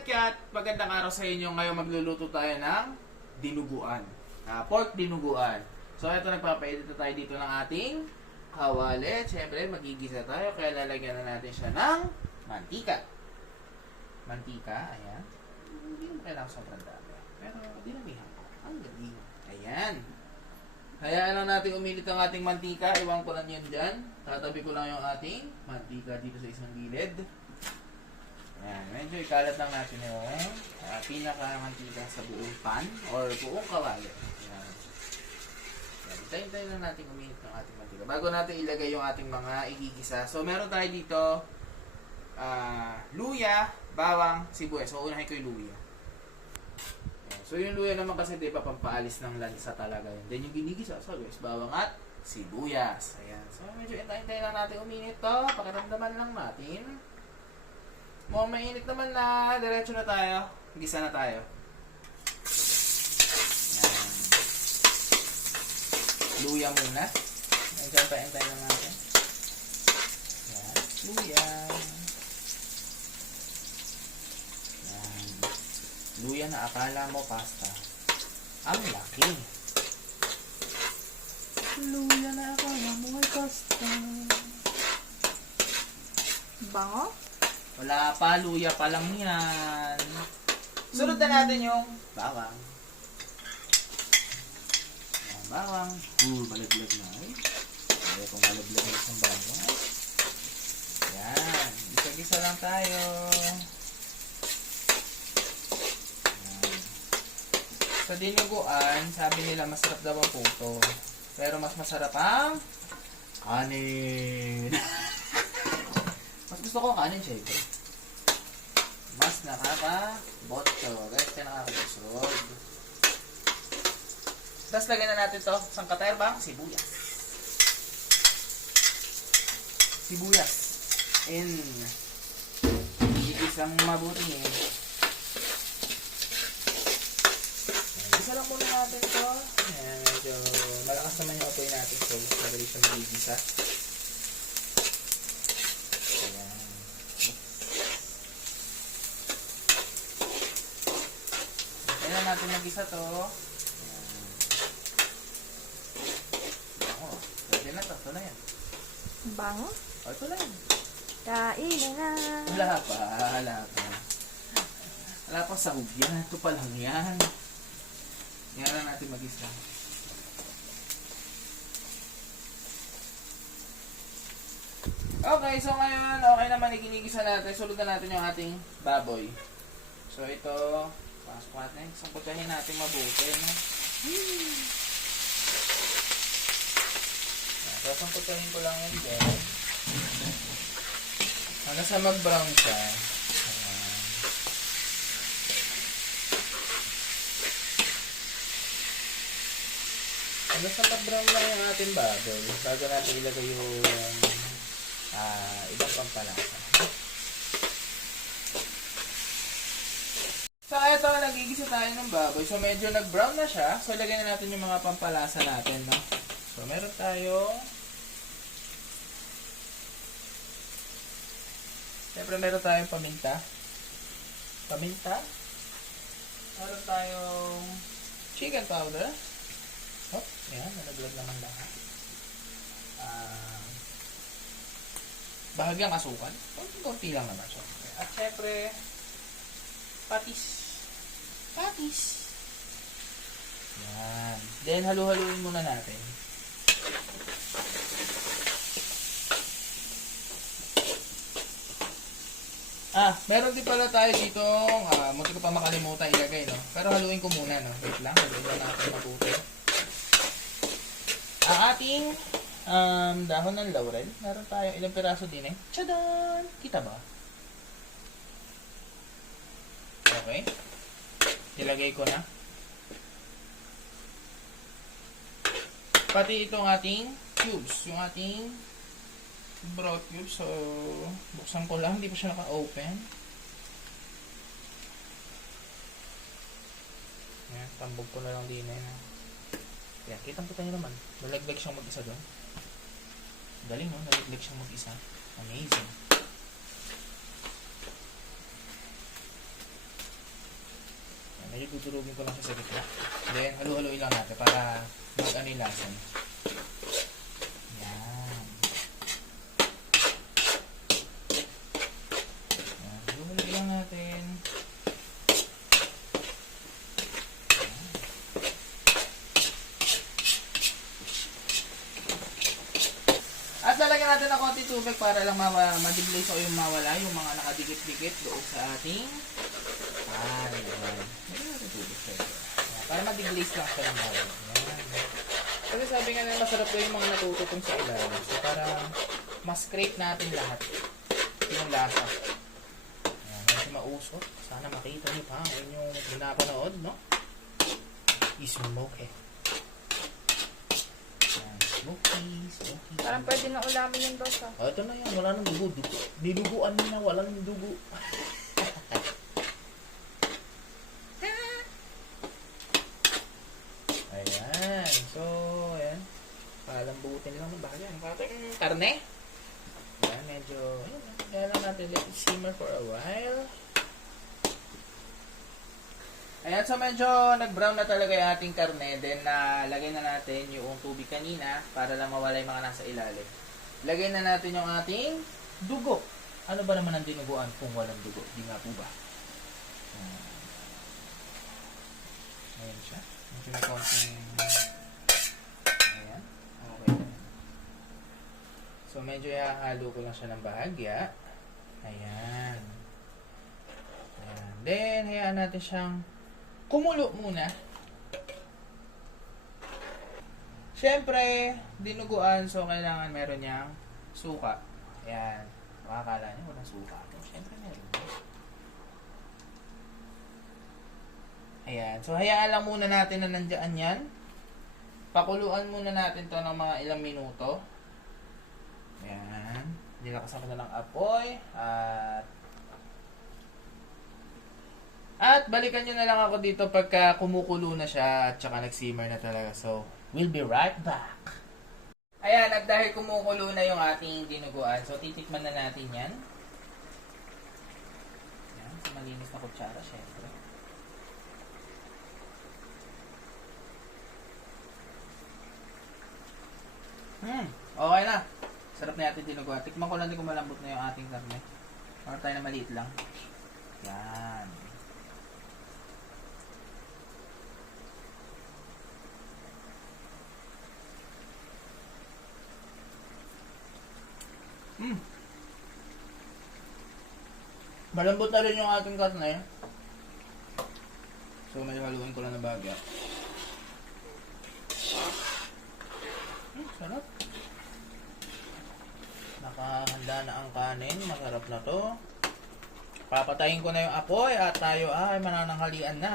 Kat, magandang araw sa inyo. Ngayon magluluto tayo ng dinuguan. Pork dinuguan. So ito, nagpapaedit na tayo dito ng ating kawali. Siyempre, magigisa tayo. Kaya lalagyan na natin siya ng mantika. Mantika, ayan. Hindi mo kailangan sobrang dami. Pero dinamihan ko. Ang galing. Ayan. Hayaan lang natin uminit ang ating mantika. Iwan ko lang yan dyan. Tatabi ko lang yung ating mantika dito sa isang gilid. Ayan, medyo ikalat lang natin yung pinaka-mantika sa buong pan or buong kawali. Ayan. Tayin-tayin lang natin uminit ng ating mantika bago natin ilagay yung ating mga igigisa. So, meron tayo dito luya, bawang, sibuyas. So, unahin ko yung luya. Ayan. So, yung luya naman kasi di pa pampaalis ng lansa talaga yun. Then, yung ginigisa, so, guys, bawang at sibuyas. Ayan. So, medyo tayin-tayin lang natin uminit to. Pakiramdaman lang natin. Mukhang mainit naman na, diretso na tayo. Gisa na tayo. Yan. Luya muna. Medyo paintay na natin. Yan. Luya. Yan. Luya na akala mo pasta. Ang laki. Luya na akala mo ay pasta. Bango? Wala pa, luya pa lang yan. Sunod na natin yung bawang. Ayan, bawang. Malaglag na. Ayaw kong malaglag na isang bawang. Ayan. Gisa-gisa lang tayo. Ayan. Sa dinuguan, sabi nila masarap daw ang puto. Pero mas masarap ang kanin. Mas gusto ko kanin, syempre. Mas nakaka-botto. Guys, kaya nakaka-busog. Tapos lagyan na natin to. Sangkatayar ba? Sibuyas. Sibuyas. And isang mabuti eh. Isa lang muna natin to. Ayan, medyo malakas naman yung apoy natin. So, madali siya magigisa. Kailan natin mag-isa to. Ayan. Pwede na to. Ito na yan. Bango? O, ito na yan. Kain na. Wala pa. Wala pa sahog yan. Ito pa lang yan. Yan na natin mag-isa. Okay, so ngayon, okay naman iginigisa natin. Sulutan natin yung ating baboy. So ito, pasok natin. Sangkutahin natin mabuti. No? So, sangkutahin ko lang yan dyan. Hanggang sa mag-brown siya. Ayan. Hanggang sa mag-brown lang yung ating baboy. Bago natin ilagay yung ibang pampalasa. So, ito, nagigisa tayo ng baboy. So, medyo nag-brown na siya. So, lagyan na natin yung mga pampalasa natin, no? So, meron tayong siyempre, meron tayong paminta. Meron tayong chicken powder. Oh, yan. Nalaglag naman lahat. Bahagyang asukal. Konti lang naman siya. At syempre, patis. Yan. Then, halu-haluin muna natin. Meron din pala tayo dito, munti ko pa makalimutan ilagay, no? Pero haluin ko muna, no? Wait lang, haluin lang natin mabuti. Ang ating dahon ng laurel. Meron tayo ilang piraso din eh. Tchadan! Kita ba? Okay. Ilagay ko na. Pati itong ating cubes. Yung ating broth cubes. So, buksan ko lang. Hindi pa siya naka-open. Yan. Tambog ko na lang din eh. Yan. Kitang-kita nyo naman. Nalaglag siyang mag-isa doon. Galing, no? Nalaglag siyang mag-isa. Amazing. Medyo dudurugin ko lang siya sa gitna. Then, halu-haluin lang natin para mag-ano yung lasa niya. Yan. Yan. Halu-haluin lang natin. At lalagyan natin ng konti tubig para lang ma-deglaze o yung mawala yung mga nakadikit-dikit doon sa ating pan. Lagyan natin tubig siyempre. Para ma-deglaze lang siya ng mawala. Kasi sabi nga na masarap daw yung mga natututong sa ilalim. So para ma-scrape natin lahat yung lasa. Ayan, medyo mausok. Sana makita niyo pa ang inyong pinapanood, no? I-smoke eh. Smoky. Parang pwede na ulamin yung boss ah. Oh, ito na yan. Wala nang dugo. Dinuguan na. Walang dugo. Ayan. So, ayan. Palambutin lang ng bagay. Ang pating karne. Ayan, medyo, ayan. Kaya lang natin let it simmer for a while. Ayan, so medyo nag-brown na talaga yung ating karne. Then, lagay na natin yung tubig kanina para lang mawala yung mga nasa ilalim. Lagay na natin yung ating dugo. Ano ba naman ang dinuguan kung walang dugo? Di nga po ba? Ayan siya. Medyo may konting... Ayan. Okay. So, medyo ihahalo ko lang siya ng bahagya. Ayan. Ayan. Then, hayaan natin siyang kumulo muna. Siyempre, dinuguan, so kailangan meron niyang suka. Ayan. Makakala niyo walang suka. Siyempre meron. Ayan. So, hayaan lang muna natin na nandiyan yan. Pakuluan muna natin to ng mga ilang minuto. Ayan. Nilakasan ko na ng apoy. At balikan nyo na lang ako dito pagka kumukulo na siya at saka nag-simmer na talaga. So, we'll be right back. Ayan, at dahil kumukulo na yung ating dinuguan, so titikman na natin yan. Ayan, sa malinis na kutsara, syempre. Okay na. Sarap na natin dinuguan. Tikman ko lang din kung malambot na yung ating karne. Or tayo na maliit lang. Yan. Malambot na rin yung ating karne. So, medyo haluin ko lang na bagya. Sarap. Nakahanda na ang kanin. Masarap na to. Papatayin ko na yung apoy at tayo ay manananghalian na.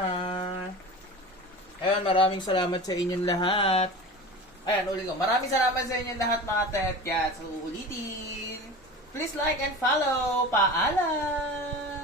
Ayun, maraming salamat sa inyong lahat. Ayan, ulit ko. Maraming salamat sa inyong lahat mga Tetcats. So, ulitin. Please like and follow. Paalam!